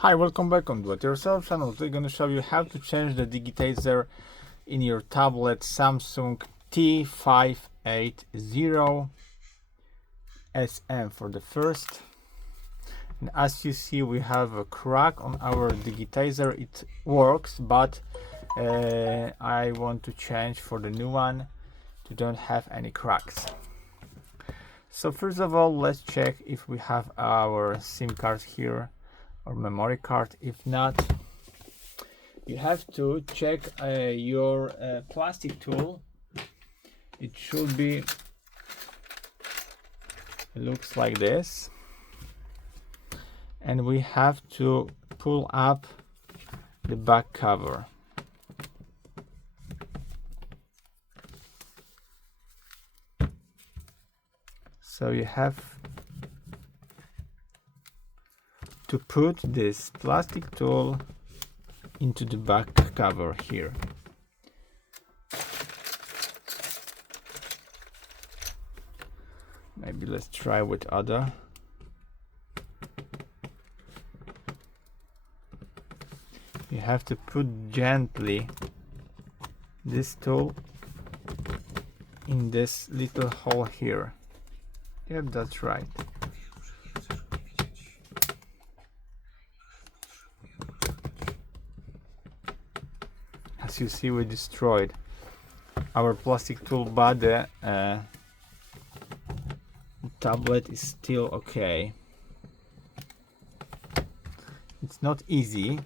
Hi, welcome back on Do It Yourself channel. Today I'm going to show you how to change the digitizer in your tablet Samsung T580 SM for the first. And as you see, we have a crack on our digitizer. It works, but I want to change for the new one to don't have any cracks. So first of all, let's check if we have our SIM card here or memory card. If not, you have to check your plastic tool. It should be, it looks like this, and we have to pull up the back cover. So you have to put this plastic tool into the back cover here. Maybe let's try with other. You have to put gently this tool in this little hole here. Yep, that's right. As you see, we destroyed our plastic tool, but the tablet is still okay. It's not easy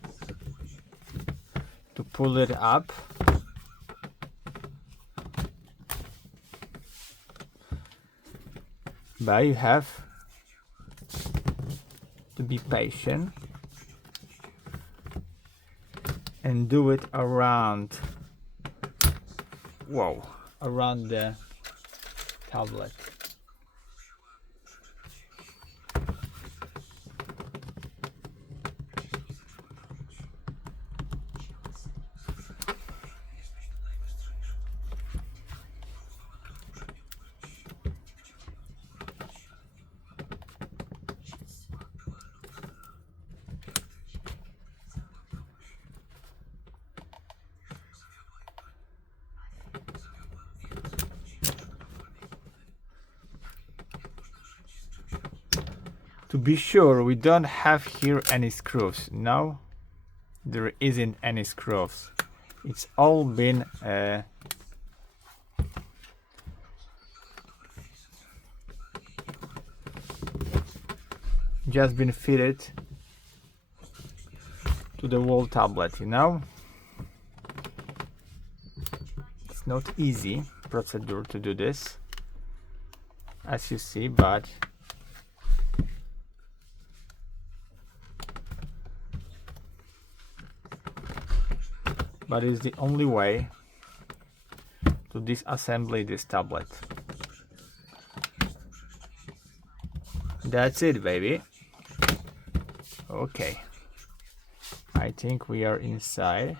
to pull it up, but you have to be patient and do it around the tablet. To be sure, we don't have here any screws. No, there isn't any screws. It's all been just been fitted to the whole tablet, you know. It's not easy procedure to do this, as you see, but it's the only way to disassemble this tablet. That's it, baby. Okay, I think we are inside.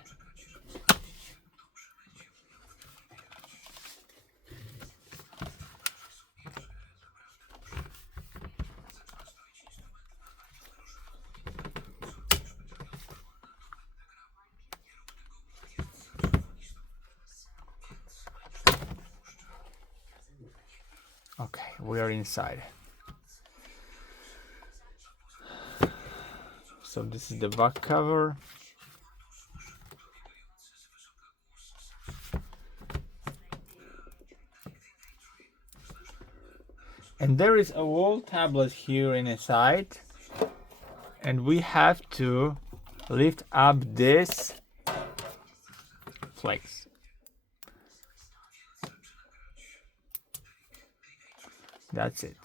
Okay, we are inside. So this is the back cover. And there is a whole tablet here inside, and we have to lift up this place. That's it.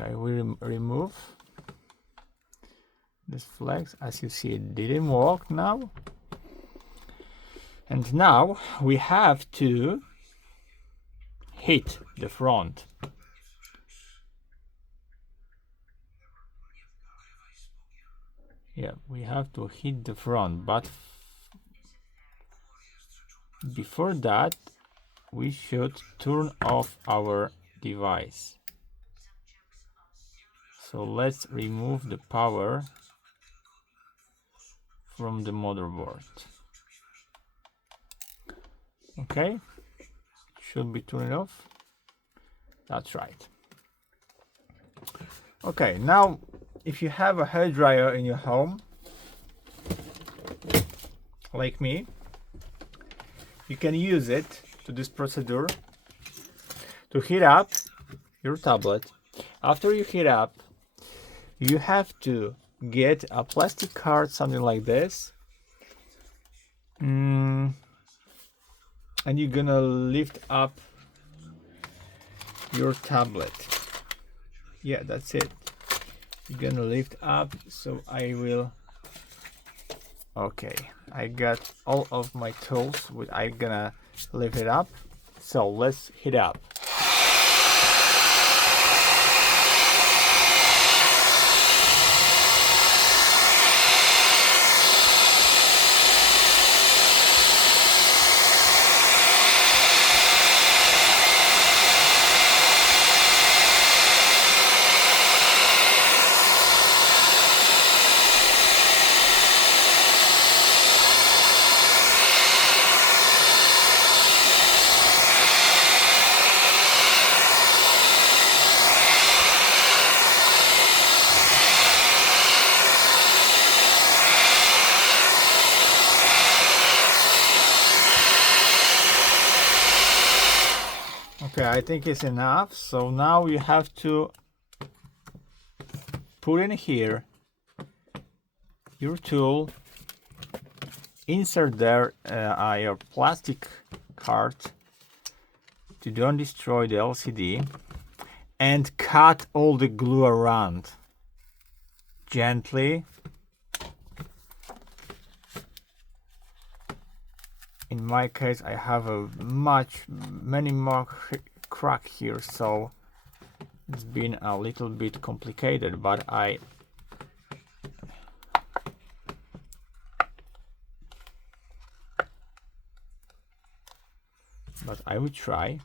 Okay, we remove this flex. As you see, it didn't work now. And now we have to hit the front. Yeah, we have to hit the front, but before that we should turn off our device. So let's remove the power from the motherboard. Okay, should be turned off. That's right. Okay, now if you have a hairdryer in your home, like me, you can use it to this procedure to heat up your tablet. After you heat up, you have to get a plastic card, something like this, and you're gonna lift up your tablet. Yeah, that's it. You're gonna lift up. So I will. Okay, I got all of my tools. I'm gonna lift it up. So let's heat up. Okay, I think it's enough. So now you have to put in here your tool, insert there your plastic card to don't destroy the LCD, and cut all the glue around gently. In my case, I have many more crack here, so it's been a little bit complicated, but I will try.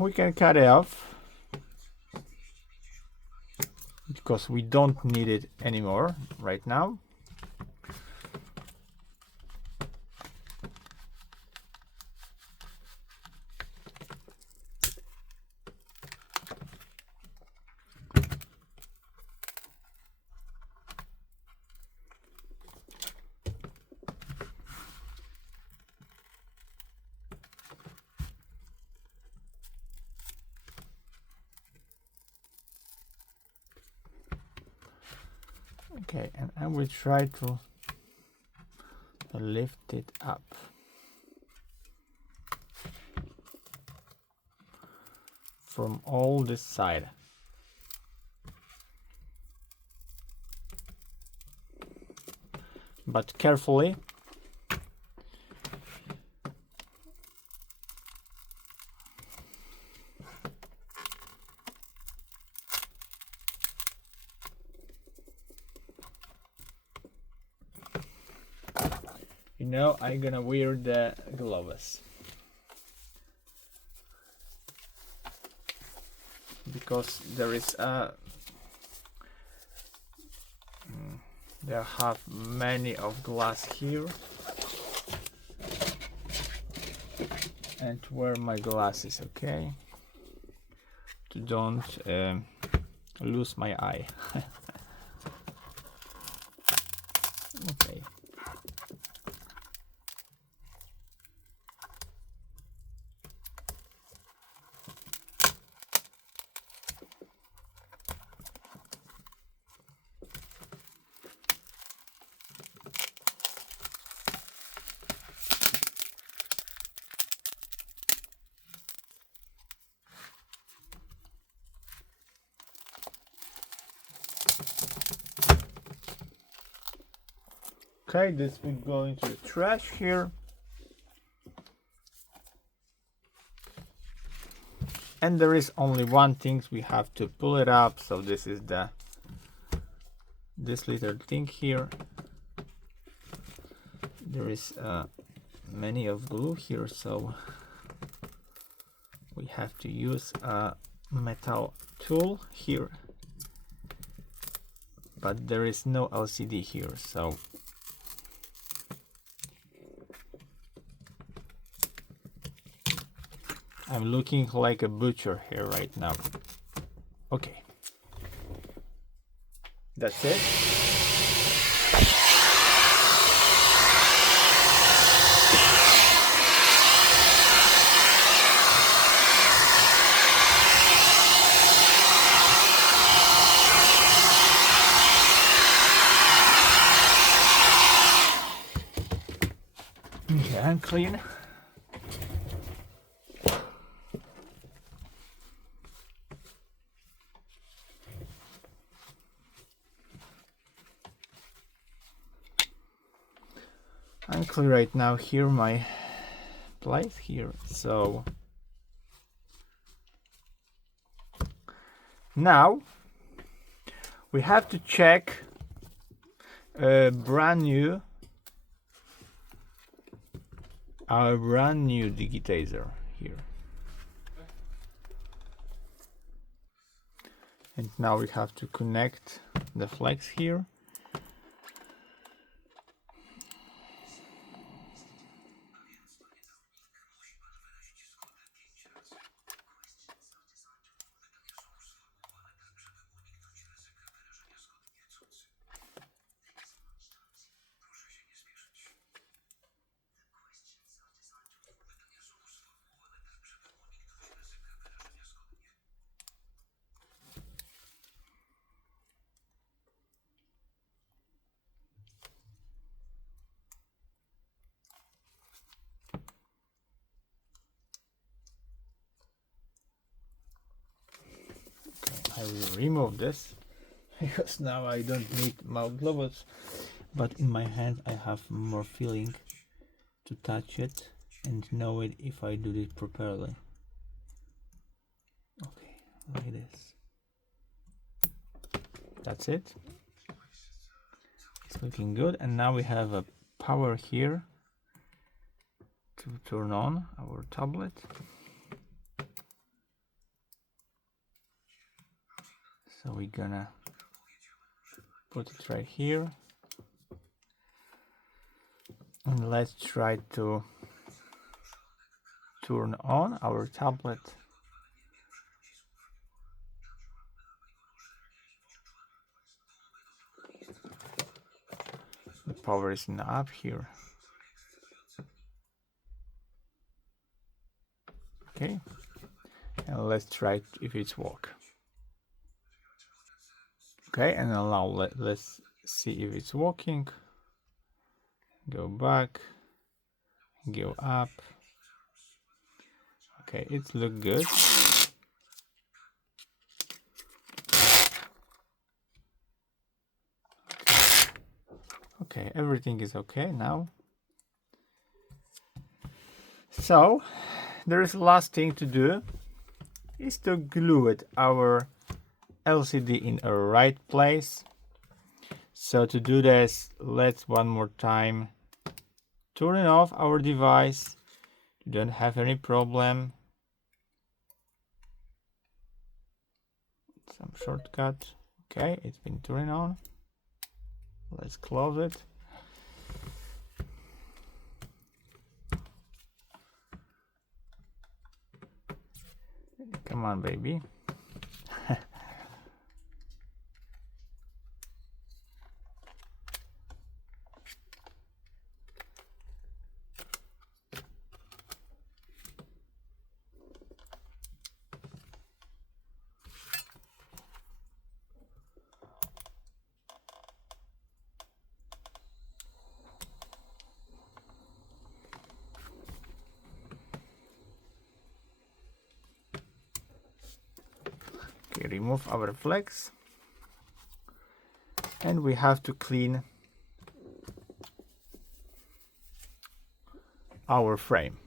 We can cut it off because we don't need it anymore right now. Okay, and I will try to lift it up. From all this side. But carefully. You know, I'm gonna wear the gloves because there is a There have many of glass here, and wear my glasses, okay, to don't lose my eye. Okay. Okay, this will go into the trash here. And there is only one thing, we have to pull it up. So this is this little thing here. There is many of glue here, so we have to use a metal tool here. But there is no LCD here, so I'm looking like a butcher here right now. Okay, that's it. Okay, and clean. I'm clear right now here my place here, so now we have to check a brand new digitizer here. And now we have to connect the flex here. I will remove this because now I don't need mouth gloves, but in my hand I have more feeling to touch it and know it if I do it properly. Okay, like this. That's it. It's looking good, and now we have a power here to turn on our tablet. So we're gonna put it right here, and let's try to turn on our tablet. The power is not up here. Okay, and let's try if it's work. Okay, and now let's see if it's working. Go back, go up. Okay, it looks good. Okay, everything is okay now. So there is last thing to do is to glue it our LCD in a right place. So to do this, let's one more time turn off our device. You don't have any problem. Some shortcut. Okay, it's been turned on. Let's close it. Come on, baby. Okay, remove our flex, and we have to clean our frame.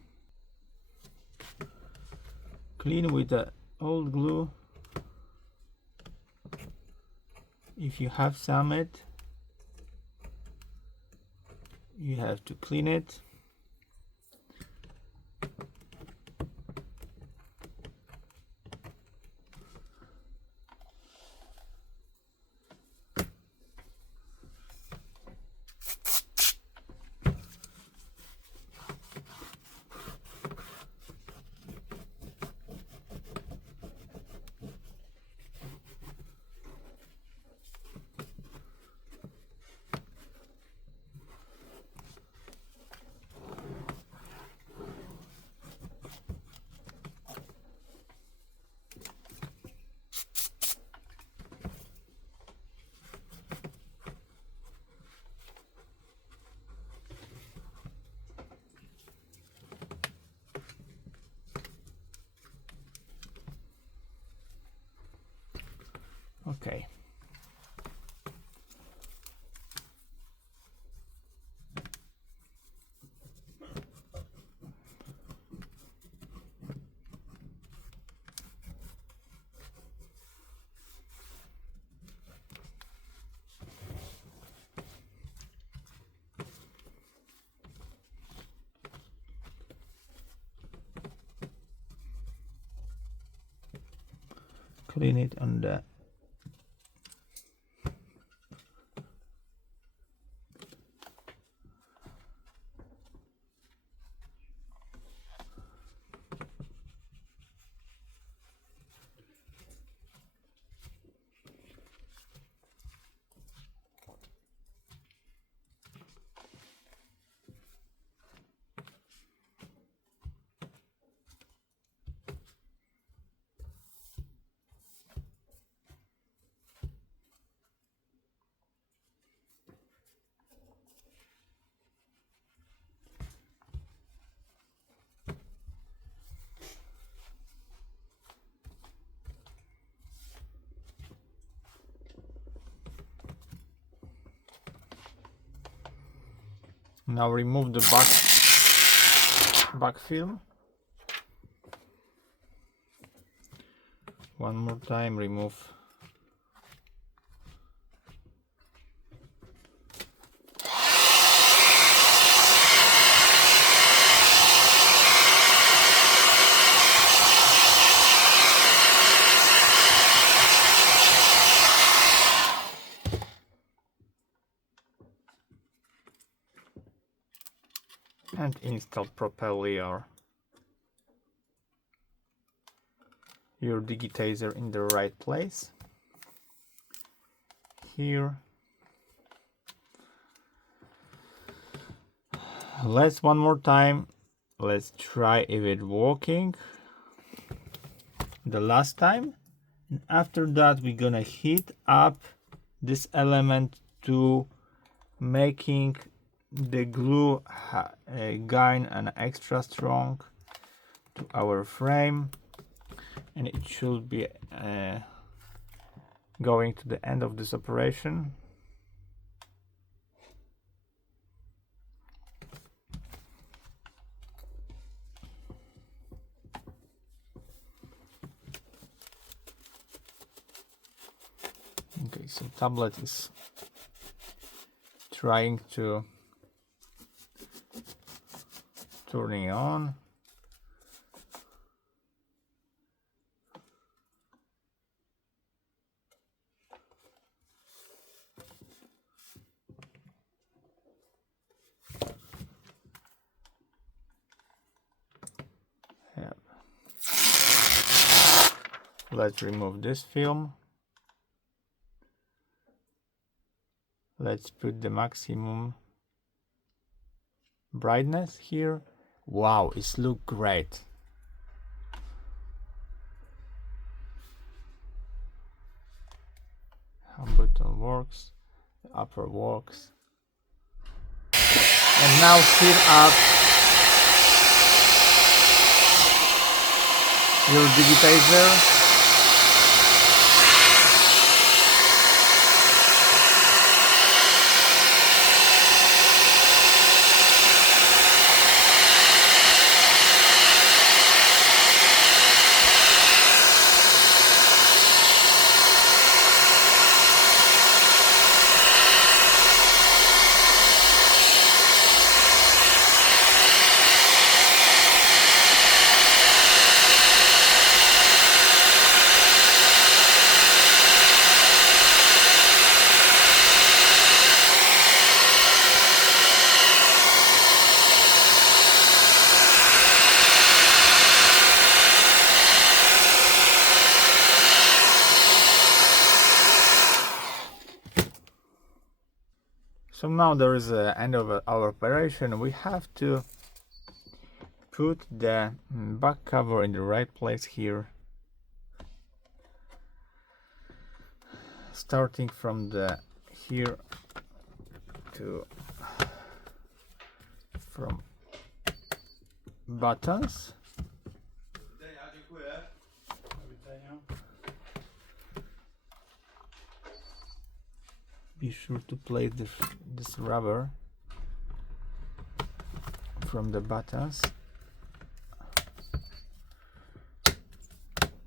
Clean with the old glue if you have some it. You have to clean it. Okay. Clean it on the now remove the back film. One more time, remove. And install properly your digitizer in the right place. Here. Let's one more time. Let's try if it's working. The last time. And after that, we're gonna heat up this element to making the glue gain an extra strong to our frame, and it should be going to the end of this operation. Okay, so tablet is trying to turning on. Let's remove this film. Let's put the maximum brightness here. Wow, it looks great. Home button works, the upper works. And now fill up your digitizer. So now there is the end of our operation. We have to put the back cover in the right place here, starting from the here to from buttons. Be sure to place this rubber from the buttons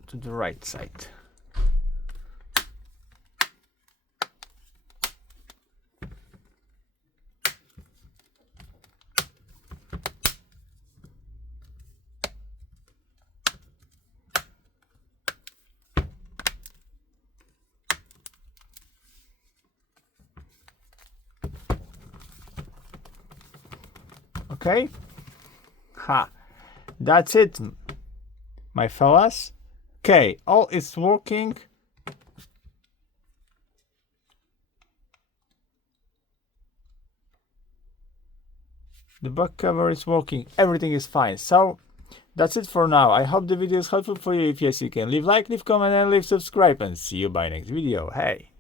to the right side. Okay, that's it, my fellas. Okay, all is working. The back cover is working, everything is fine. So that's it for now. I hope the video is helpful for you. If yes, you can leave like, leave comment, and leave subscribe, and see you by next video. Hey.